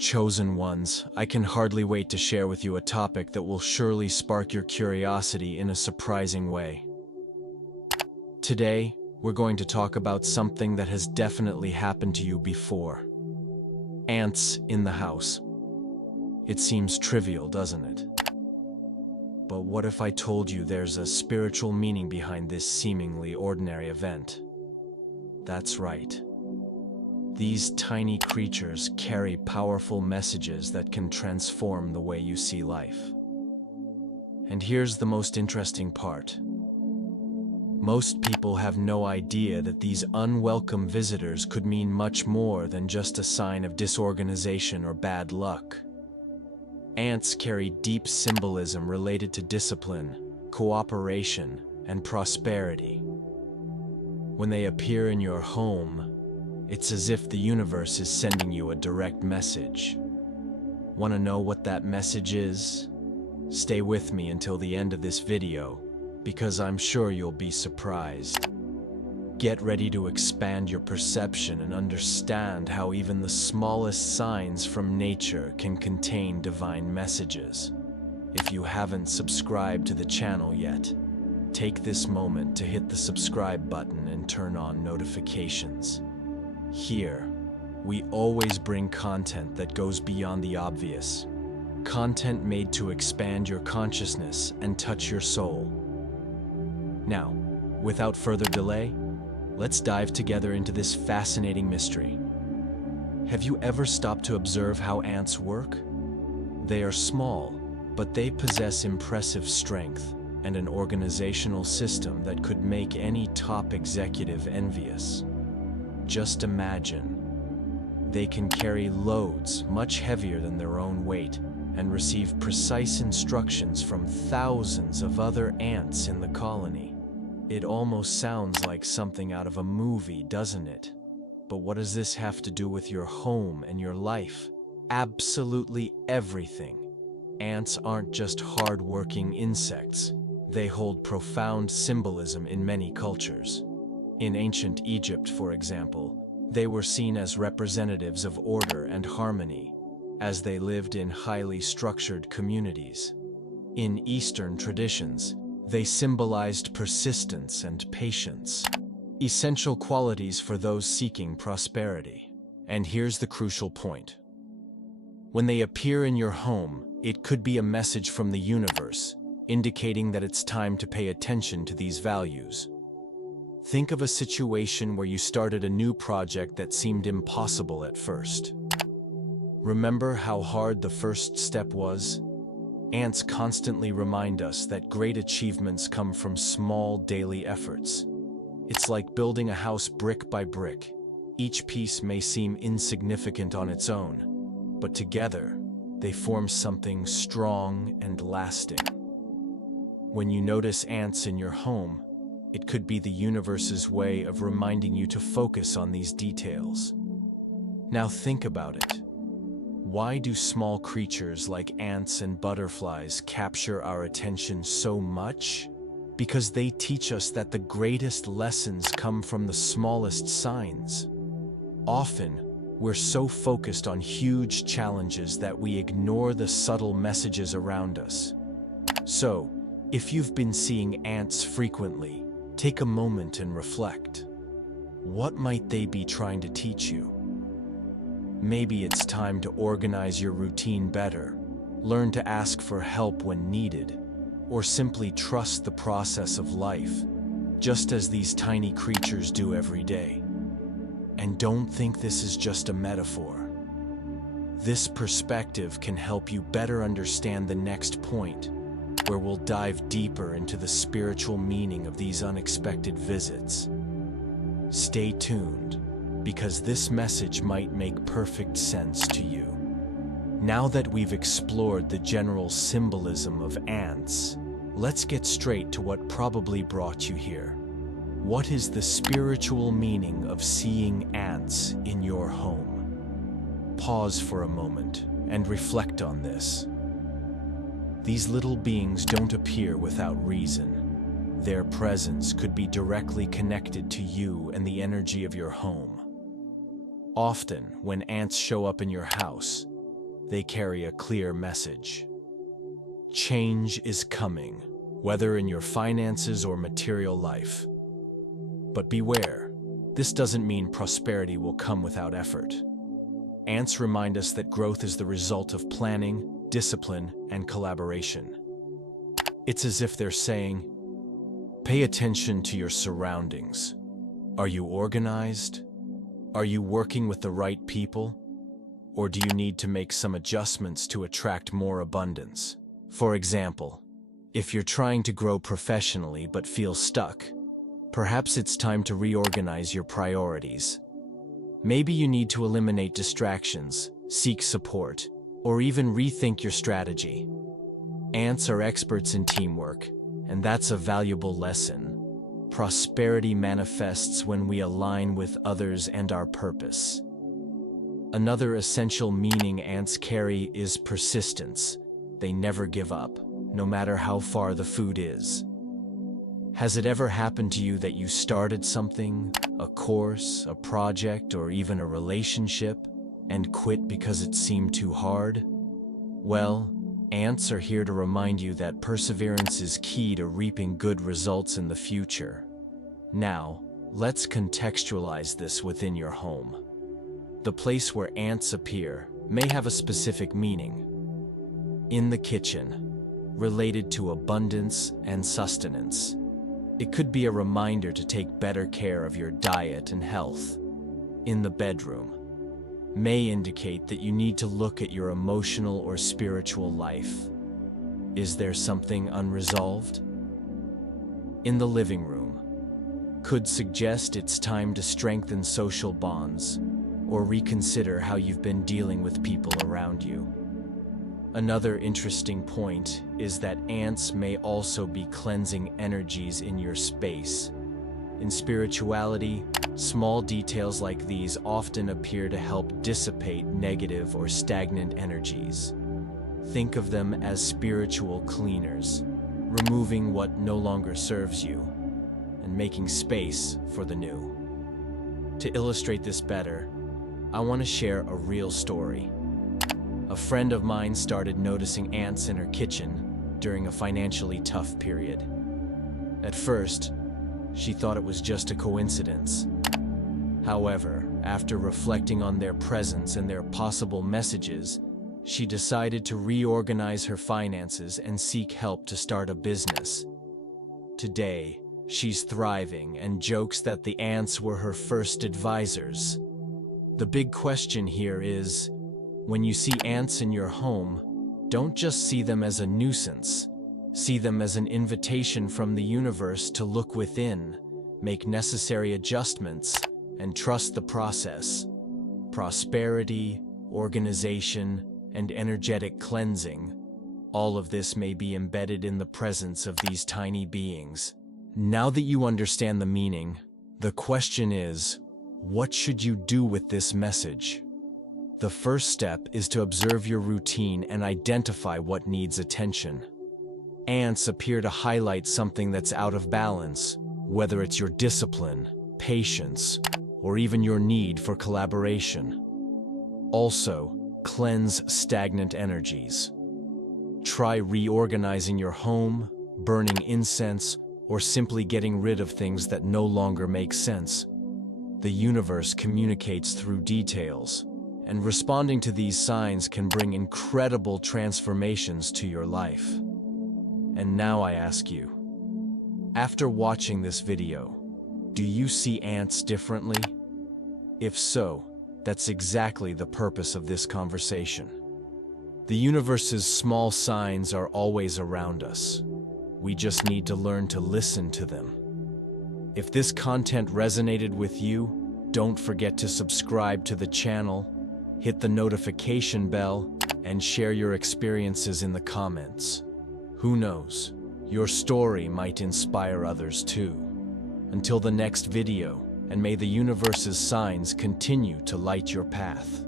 Chosen ones, I can hardly wait to share with you a topic that will surely spark your curiosity in a surprising way. Today, we're going to talk about something that has definitely happened to you before. Ants in the house. It seems trivial, doesn't it? But what if I told you there's a spiritual meaning behind this seemingly ordinary event? That's right. These tiny creatures carry powerful messages that can transform the way you see life. And here's the most interesting part. Most people have no idea that these unwelcome visitors could mean much more than just a sign of disorganization or bad luck. Ants carry deep symbolism related to discipline, cooperation, and prosperity. When they appear in your home, it's as if the universe is sending you a direct message. Want to know what that message is? Stay with me until the end of this video, because I'm sure you'll be surprised. Get ready to expand your perception and understand how even the smallest signs from nature can contain divine messages. If you haven't subscribed to the channel yet, take this moment to hit the subscribe button and turn on notifications. Here, we always bring content that goes beyond the obvious. Content made to expand your consciousness and touch your soul. Now, without further delay, let's dive together into this fascinating mystery. Have you ever stopped to observe how ants work? They are small, but they possess impressive strength and an organizational system that could make any top executive envious. Just imagine. They can carry loads much heavier than their own weight and receive precise instructions from thousands of other ants in the colony. It almost sounds like something out of a movie, doesn't it? But what does this have to do with your home and your life? Absolutely everything. Ants aren't just hard-working insects. They hold profound symbolism in many cultures. In ancient Egypt, for example, they were seen as representatives of order and harmony, as they lived in highly structured communities. In Eastern traditions, they symbolized persistence and patience, essential qualities for those seeking prosperity. And here's the crucial point. When they appear in your home, it could be a message from the universe, indicating that it's time to pay attention to these values. Think of a situation where you started a new project that seemed impossible at first. Remember how hard the first step was? Ants constantly remind us that great achievements come from small daily efforts. It's like building a house brick by brick. Each piece may seem insignificant on its own, but together, they form something strong and lasting. When you notice ants in your home, it could be the universe's way of reminding you to focus on these details. Now think about it. Why do small creatures like ants and butterflies capture our attention so much? Because they teach us that the greatest lessons come from the smallest signs. Often, we're so focused on huge challenges that we ignore the subtle messages around us. So, if you've been seeing ants frequently, take a moment and reflect. What might they be trying to teach you? Maybe it's time to organize your routine better, learn to ask for help when needed, or simply trust the process of life, just as these tiny creatures do every day. And don't think this is just a metaphor. This perspective can help you better understand the next point, where we'll dive deeper into the spiritual meaning of these unexpected visits. Stay tuned, because this message might make perfect sense to you. Now that we've explored the general symbolism of ants, let's get straight to what probably brought you here. What is the spiritual meaning of seeing ants in your home? Pause for a moment and reflect on this. These little beings don't appear without reason. Their presence could be directly connected to you and the energy of your home. Often, when ants show up in your house, they carry a clear message. Change is coming, whether in your finances or material life. But beware, this doesn't mean prosperity will come without effort. Ants remind us that growth is the result of planning, discipline, and collaboration. It's as if they're saying, pay attention to your surroundings. Are you organized? Are you working with the right people? Or do you need to make some adjustments to attract more abundance? For example, if you're trying to grow professionally but feel stuck, perhaps it's time to reorganize your priorities. Maybe you need to eliminate distractions, seek support, or even rethink your strategy. Ants are experts in teamwork, and that's a valuable lesson. Prosperity manifests when we align with others and our purpose. Another essential meaning ants carry is persistence. They never give up, no matter how far the food is. Has it ever happened to you that you started something, a course, a project, or even a relationship, and quit because it seemed too hard? Well, ants are here to remind you that perseverance is key to reaping good results in the future. Now, let's contextualize this within your home. The place where ants appear may have a specific meaning. In the kitchen, related to abundance and sustenance. It could be a reminder to take better care of your diet and health. In the bedroom, may indicate that you need to look at your emotional or spiritual life. Is there something unresolved? In the living room, could suggest it's time to strengthen social bonds or reconsider how you've been dealing with people around you. Another interesting point is that ants may also be cleansing energies in your space. In spirituality, small details like these often appear to help dissipate negative or stagnant energies. Think of them as spiritual cleaners, removing what no longer serves you and making space for the new. To illustrate this better, I want to share a real story. A friend of mine started noticing ants in her kitchen during a financially tough period. At first, she thought it was just a coincidence. However, after reflecting on their presence and their possible messages, she decided to reorganize her finances and seek help to start a business. Today, she's thriving and jokes that the ants were her first advisors. The big question here is, when you see ants in your home, don't just see them as a nuisance. See them as an invitation from the universe to look within, make necessary adjustments, and trust the process. Prosperity, organization, and energetic cleansing, all of this may be embedded in the presence of these tiny beings. Now that you understand the meaning, the question is, what should you do with this message? The first step is to observe your routine and identify what needs attention. Ants appear to highlight something that's out of balance, whether it's your discipline, patience, or even your need for collaboration. Also, cleanse stagnant energies. Try reorganizing your home, burning incense, or simply getting rid of things that no longer make sense. The universe communicates through details, and responding to these signs can bring incredible transformations to your life. And now I ask you, after watching this video, do you see ants differently? If so, that's exactly the purpose of this conversation. The universe's small signs are always around us. We just need to learn to listen to them. If this content resonated with you, don't forget to subscribe to the channel, hit the notification bell, and share your experiences in the comments. Who knows, your story might inspire others too. Until the next video, and may the universe's signs continue to light your path.